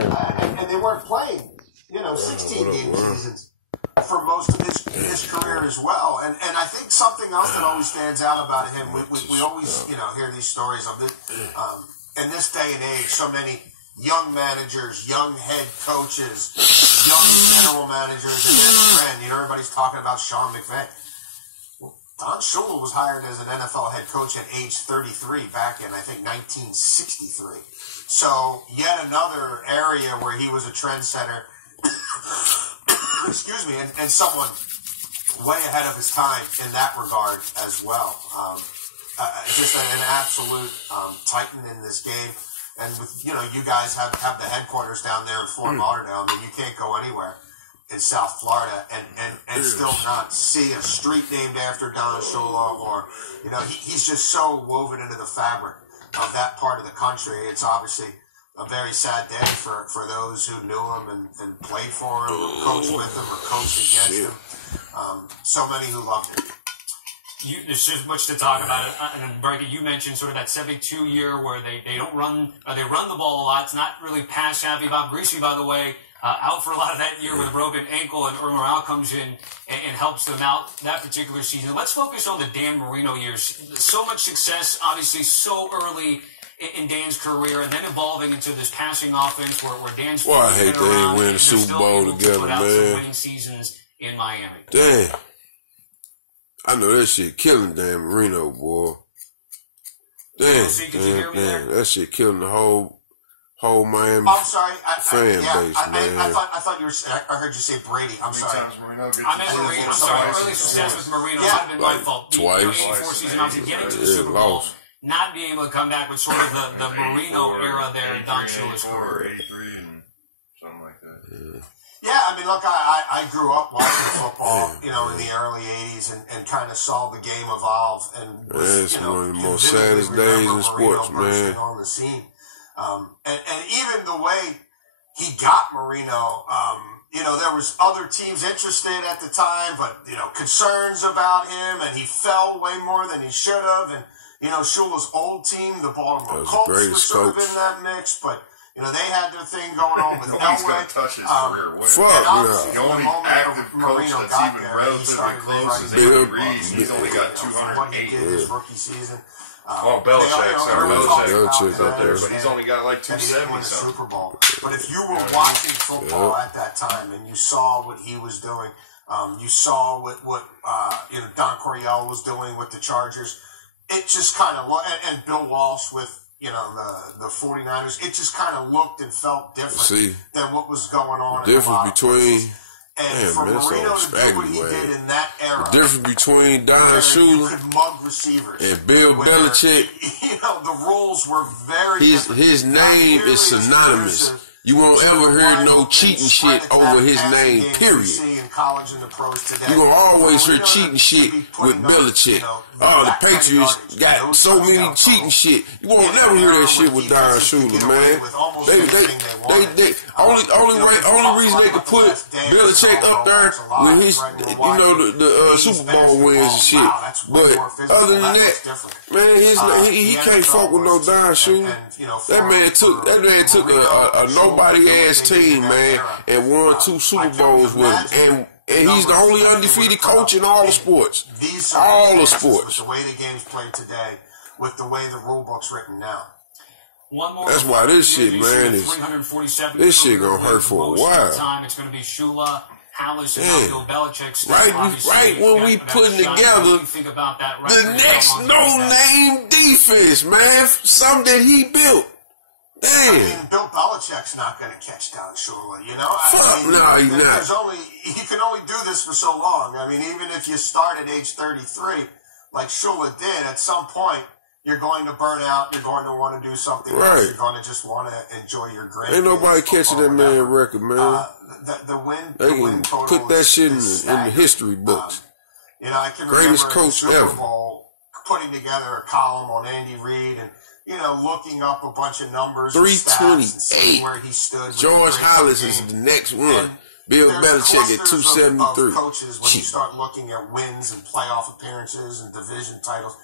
and they weren't playing, 16-game seasons for most of his career as well. And I think something else that always stands out about him, we always, hear these stories of this, in this day and age, so many young managers, young head coaches, young general managers, and then trend. Everybody's talking about Sean McVay. Don Shula was hired as an NFL head coach at age 33 back in, I think, 1963. So yet another area where he was a trendsetter, excuse me, and someone way ahead of his time in that regard as well. Just an absolute titan in this game. And with, you guys have the headquarters down there in Fort Lauderdale. I mean, you can't go anywhere in South Florida and still not see a street named after Don Shula, or, he's just so woven into the fabric of that part of the country. It's obviously a very sad day for those who knew him and played for him, or coached with him, or coached against him. So many who loved him. There's just much to talk about. And then, Berkey, you mentioned sort of that 72 year where they don't run, or they run the ball a lot. It's not really pass savvy. Bob Greasy, by the way, out for a lot of that year with a broken ankle, and Irma Morale comes in and helps them out that particular season. Let's focus on the Dan Marino years. So much success, obviously, so early in Dan's career, and then evolving into this passing offense where Dan's I hate they ain't win the Super Bowl together, man. Some winning seasons in Miami. Damn. I know that shit killing Dan Marino, boy. Damn, that shit killing the whole Miami fan base, man. I thought you were. I heard you say Brady. I'm sorry. I meant Marino. I'm sorry. Early success with Marino might have been my fault. Twice. 84 season, obviously getting to the Super Bowl, not being able to come back with sort of the Marino era there in Don Shula's career. 83 and something like that. Yeah, I mean, look, I grew up watching football, in the early 80s and kind of saw the game evolve. And was, it's one of the most saddest days in sports, man. On the scene. And even the way he got Marino, there was other teams interested at the time, but, concerns about him, and he fell way more than he should have. And, Shula's old team, the Baltimore Colts, were sort of in that mix, but... they had their thing going on with Nobody's going to touch his career. The only active coach that's even relatively close is Andy Reid. He's only got 208. What he did his rookie season. Belichick's up there, but he's only got like 270 Super Bowl. But if you were watching football at that time and you saw what he was doing, you saw what Don Coryell was doing with the Chargers, it just kind of and Bill Walsh with the 49ers, it just kind of looked and felt different than what was going on. Difference between, and for Marino to do what he did in that era. The difference between Don Shula could mug receivers and Bill Belichick. The rules were very different. His name is synonymous. You won't ever hear no cheating shit over his name, period. You gonna always hear cheating shit with Belichick. The Patriots got so many cheating shit. You won't never hear that shit with Don Shula, man. They only reason they could put Belichick up there with his, the Super Bowl wins and shit. But other than that, man, he can't fuck with no Don Shula. That man took a nobody ass team, man, and won 2 Super Bowls with him. And he's the only undefeated coach in all the sports. All the sports. With the way the game's played today, with the way the rule book's written now. That's why this shit, man, this shit gonna hurt for a while. It's gonna be Shula, Hallis, and Bill Belichick. Right when we putting together the next no-name defense, man, something that he built. Damn. I mean, Bill Belichick's not going to catch Don Shula, he's not. He can only do this for so long. I mean, even if you start at age 33, like Shula did, at some point, you're going to burn out. You're going to want to do something else. You're going to just want to enjoy your grade. Ain't nobody catching that man record, man. The win total put that shit in the history books. I can greatest remember coach Super ever. Bowl putting together a column on Andy Reid and looking up a bunch of numbers, 328. Where he stood. George Hollis is the next one. Bill Belichick at 273. Of coaches, when you start looking at wins and playoff appearances and division titles,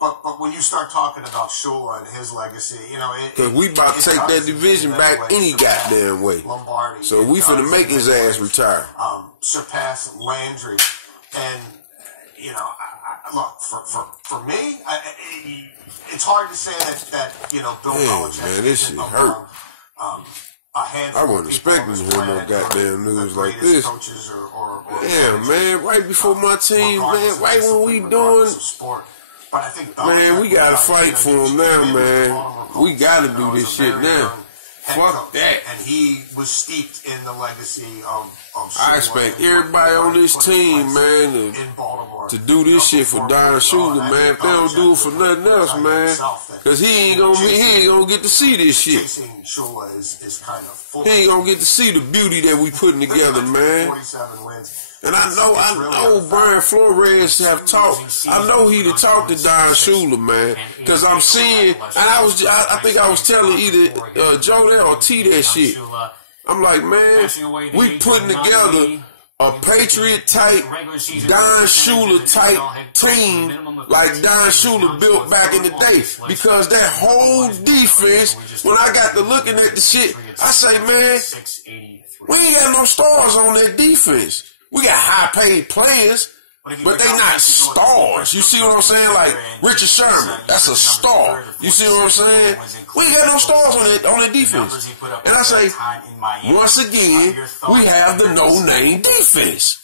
But when you start talking about Shula and his legacy, you know, because we about to take that division back any goddamn way. Lombardi. So we finna make his ass retire. Surpass Landry, and you know, look for me, it's hard to say that you know Bill Belichick. Man, this shit hurt. I wasn't expecting to hear no goddamn news like this. Yeah, man, right before my team, man, right when we doing. But I think man, we gotta fight for him now, man. We gotta do this shit now. Fuck that. And he was steeped in the legacy of I expect everybody on this team, man, to do this shit for Don Shula, man. If they don't do it for nothing else, man, because he ain't gonna get to see this shit. He ain't gonna get to see the beauty that we putting together, man. 47 wins. And I know Brian Flores have talked. I know he'd have talked to Don Shula, man, because I'm seeing, and I think I was telling either Joe or T that shit. I'm like, man, we putting together a Patriot type, Don Shula type team like Don Shula built back in the day. Because that whole defense, when I got to looking at the shit, I say, man, we ain't got no stars on that defense. We got high paid players, but they not stars. You see what I'm saying? Like Richard Sherman, that's a star. You see what I'm saying? We ain't got no stars on that defense. And I say, once again, we have the no-name defense.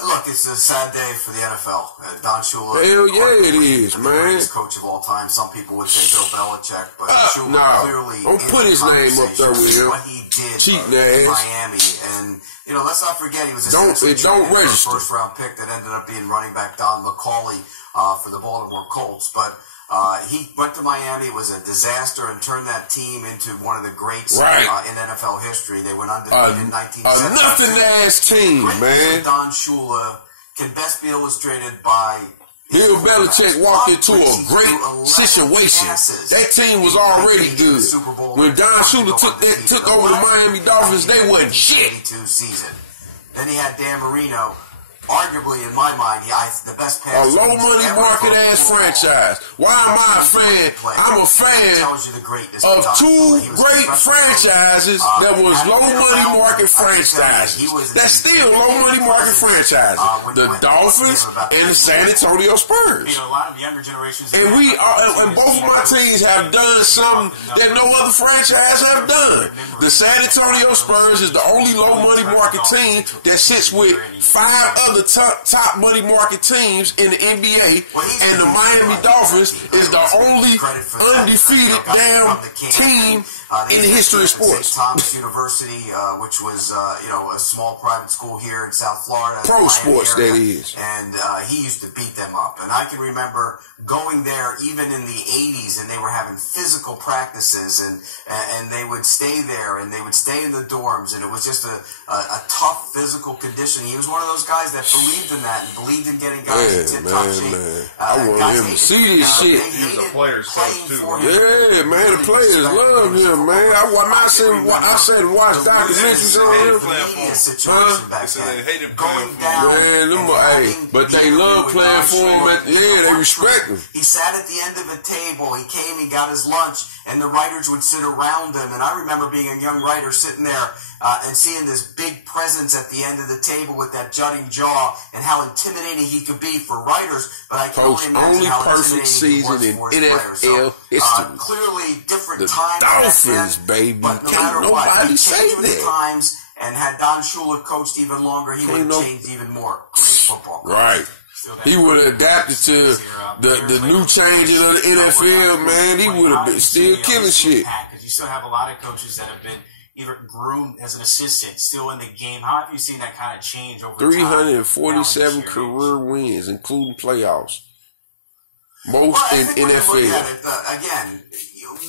Look, it's a sad day for the NFL. Don Shula, hell yeah, it is, the man. greatest coach of all time. Some people would say Bill Belichick, but Shula clearly don't put his name up there with him. What he did in Miami, and you know, let's not forget he was a first round pick that ended up being running back Don McCauley for the Baltimore Colts, but. He went to Miami. It was a disaster and turned that team into one of the greats in NFL history. They went undefeated in 1970. A nothing-ass team, man. Don Shula can best be illustrated by Bill Belichick walked into a great situation. That team was already good. When Don Shula took over the Miami Dolphins, they wasn't shit. Season. Then he had Dan Marino. Arguably, in my mind, the best pass. A low-money market-ass franchise. Why am I a fan? I'm a fan of two great franchises that was low-money market franchises. That's still low-money market franchises. The Dolphins and the San Antonio Spurs. You know, a lot of younger generations. And both of my teams have done something that no other franchise have done. The San Antonio Spurs is the only low-money market team that sits with 5 other top money market teams in the NBA, and the Miami Dolphins is the only undefeated damn team in the history of sports. Thomas University, which was a small private school here in South Florida, pro sports that is, and he used to beat them up. And I can remember going there even in the 80s, and they were having physical practices, and they would stay there, and they would stay in the dorms, and it was just a tough physical condition. He was one of those guys that believed in that and believed in getting guys in tip-top shape. I want him to see this shit. The players too. Yeah, man, the players love him, man. I said watch documentaries on him. But they love playing for him. They respect him. He sat at the end of a table. He came, he got his lunch, and the writers would sit around him. And I remember being a young writer sitting there and seeing this big presence at the end of the table with that jutting jaw and how intimidating he could be for writers. But I can only imagine how perfect season in NFL history. Clearly different the times. Dolphins, baby. But no Can't matter what, nobody say that. Times, and had Don Shula coached even longer, he would have changed even more football. Right. He would have adapted to the new changing of the NFL, man. He would have been still killing shit. Because you still have a lot of coaches that have been either groomed as an assistant, still in the game. How have you seen that kind of change over 347 career wins, including playoffs. Most in NFL. Again,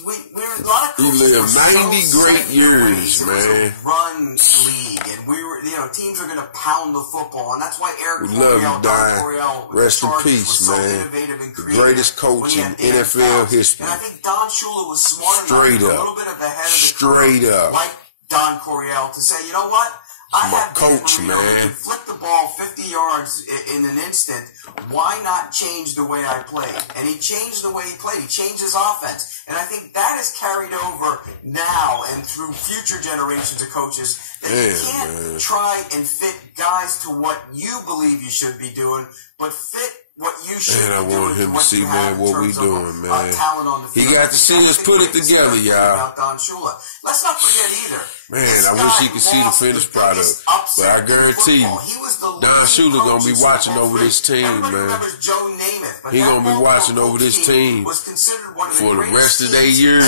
we're a lot of he lived 90 great years, man. Run league, and teams are going to pound the football, and that's why Eric Coryell, rest in peace, man. The greatest coach in NFL history. And I think Don Shula was smart enough, a little bit of the head of the curve, like Don Coryell, to say, you know what? I my have coach, man. Flick the ball 50 yards in an instant. Why not change the way I played? And he changed the way he played. He changed his offense. And I think that is carried over now and through future generations of coaches that you can't try and fit guys to what you believe you should be doing, but fit what you should be doing. I wanted him to see, man, what we doing, man. Talent on the field. He got to see us put it together, y'all. About Don Shula. Let's not forget either. Man, I wish he could see the finished product. But I guarantee you, Don Shula gonna be watching over this team, man. He gonna be watching over this team for the rest of their years.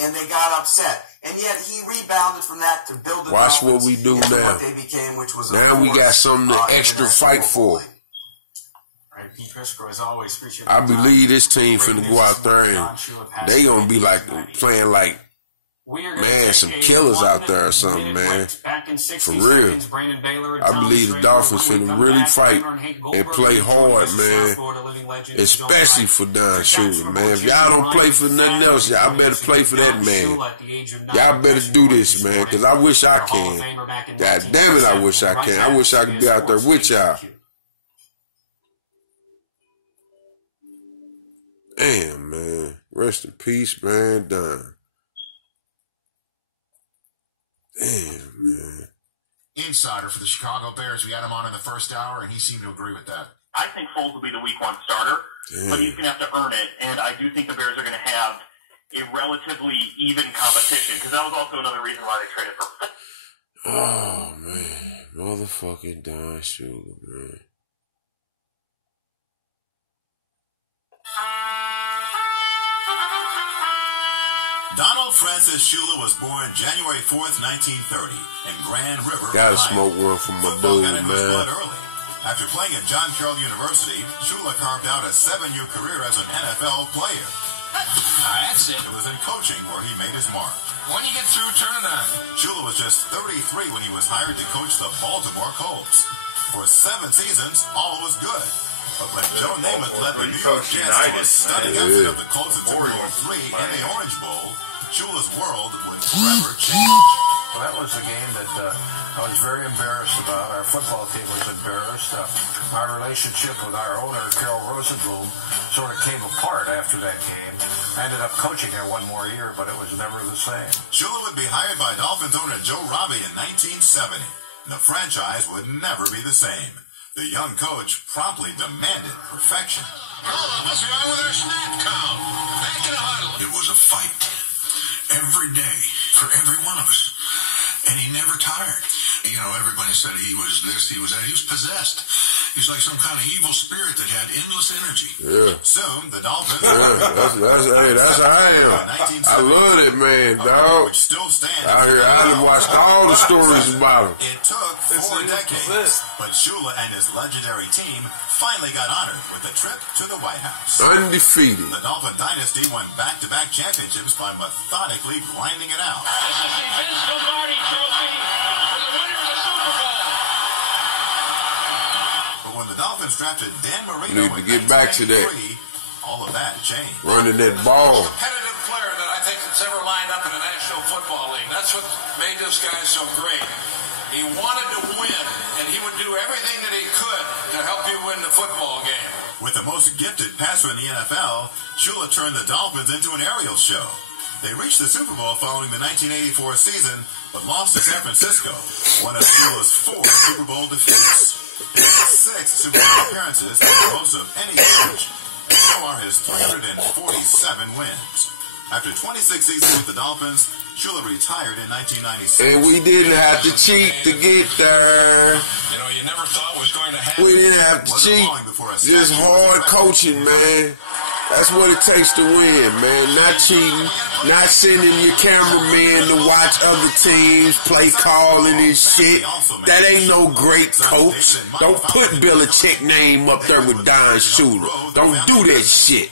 And they got upset. And yet he rebounded from that to build the Watch what we do now. What they became, which was now we got something to extra fight for. Pete Prisco, as always, appreciate I believe this team finna go out there and they gonna be like playing like, man, some killers out there or something, man. For real. I believe the Dolphins finna really fight and play hard, man. Especially for Don Shula, man. If y'all don't play for nothing else, y'all better play for that man. Y'all better do this, man, because I wish I can. God damn it, I wish I can. I wish I could be out there with y'all. Damn, man. Rest in peace, man. Don. Damn, man. Insider for the Chicago Bears. We had him on in the first hour, and he seemed to agree with that. I think Foles will be the week 1 starter, but he's going to have to earn it. And I do think the Bears are going to have a relatively even competition, because that was also another reason why they traded for. Oh, man. Motherfucking Don Shula, man. Donald Francis Shula was born January 4th, 1930, in Grand River, Gotta Ohio. smoke one from my Football boo, got into his man. blood early. After playing at John Carroll University, Shula carved out a 7-year career as an NFL player. That's it. It was in coaching where he made his mark. When you get through, turn it on. Shula was just 33 when he was hired to coach the Baltimore Colts. For 7 seasons, all was good. But when Joe Namath led the New York Jets to a stunning effort of the Colts in Super Bowl III and the Orange Bowl, Shula's world would forever change. Well, that was the game that I was very embarrassed about. Our football team was embarrassed. Our relationship with our owner, Carol Rosenblum, sort of came apart after that game. I ended up coaching there 1 more year, but it was never the same. Shula would be hired by Dolphins owner Joe Robbie in 1970. And the franchise would never be the same. The young coach promptly demanded perfection. What's wrong with our snap count? Back in the huddle. It was a fight. Every day, for every one of us. And he never tired. You know, everybody said he was this, he was that. He was possessed. He's like some kind of evil spirit that had endless energy. Yeah. Soon, the Dolphins... That's how I am. I love it, man, dog. Which still stands. I watched all the stories about him. It took 4 decades, but Shula and his legendary team finally got honored with a trip to the White House. Undefeated. The Dolphin dynasty won back-to-back championships by methodically grinding it out. This is the Vince Lombardi Trophy, the winner of the Super Bowl. But when the Dolphins drafted Dan Marino Need to get back to that. all of that changed. Running that ball. Competitive player that I think that's ever lined up in the National Football League. That's what made this guy so great. He wanted to win, and he would do everything that he could to help you win the football game. With the most gifted passer in the NFL, Shula turned the Dolphins into an aerial show. They reached the Super Bowl following the 1984 season, but lost to San Francisco, one of Shula's 4 Super Bowl defeats. His 6 Super Bowl appearances are the most of any coach, and so are his 347 wins. After 26 seasons with the Dolphins, Shula retired in 1996. And we didn't have to cheat to get there. You know, you never thought was going to happen. We didn't have to cheat. Just hard coaching, man. That's what it takes to win, man. Not cheating, not sending your cameraman to watch other teams play calling and shit. That ain't no great coach. Don't put Belichick's name up there with Don Shula. Don't do that shit.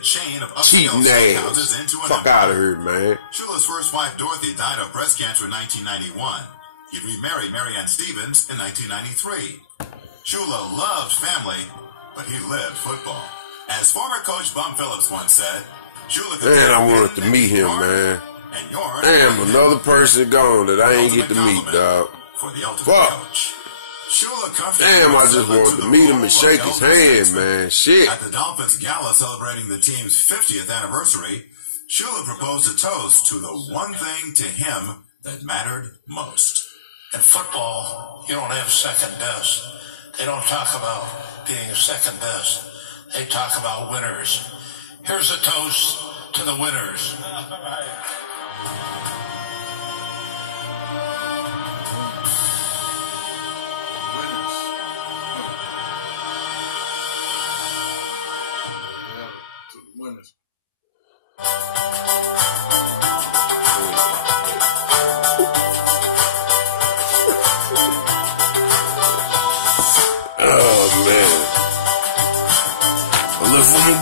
Cheating ass. Fuck out of here, man. Shula's first wife, Dorothy, died of breast cancer in 1991. He remarried Mary Ann Stevens in 1993. Shula loved family, but he lived football. As former coach Bum Phillips once said, Shula could... Man, I wanted to meet him, man. Damn, another person gone that I ain't get to meet, dog. for the ultimate coach. Shula damn, I just wanted to meet him and shake his hand, man. Shit. At the Dolphins Gala celebrating the team's 50th anniversary, Shula proposed a toast to the one thing to him that mattered most. In football, you don't have second best. They don't talk about being second best. They talk about winners. Here's a toast to the winners.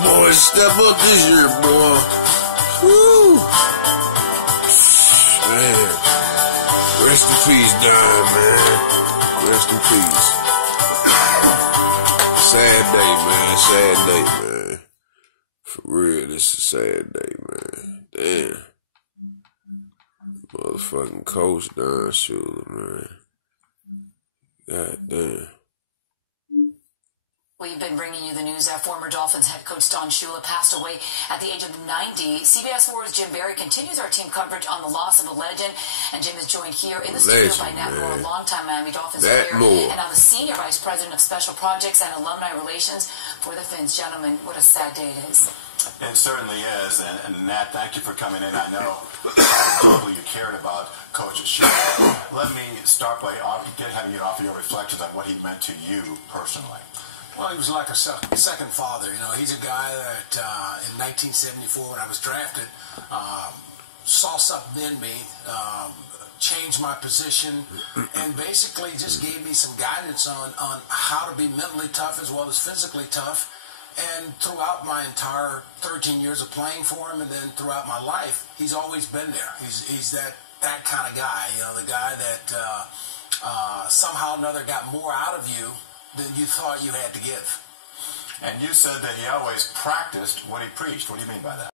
Boys, step up this year, boy. Woo. Man. Rest in peace, Don, man. Rest in peace. Sad day, man. Sad day, man. For real, this is a sad day, man. Damn. Motherfucking coach, Don Shula, man. God damn. We've been bringing you the news that former Dolphins head coach Don Shula passed away at the age of 90. CBS 4's Jim Barry continues our team coverage on the loss of a legend. And Jim is joined here in the studio by Nat Moore, a longtime Miami Dolphins player, and now the Senior Vice President of Special Projects and Alumni Relations for the Fins. Gentlemen, what a sad day it is. It certainly is. And Nat, thank you for coming in. I know how deeply you cared about Coach Shula. Let me start by having you offer your reflections on what he meant to you personally. Well, he was like a second father. You know, he's a guy that in 1974, when I was drafted, saw something in me, changed my position, and basically just gave me some guidance on how to be mentally tough as well as physically tough. And throughout my entire 13 years of playing for him, and then throughout my life, he's always been there. He's that kind of guy. You know, the guy that somehow or another got more out of you than you thought you had to give. And you said that he always practiced what he preached. What do you mean by that?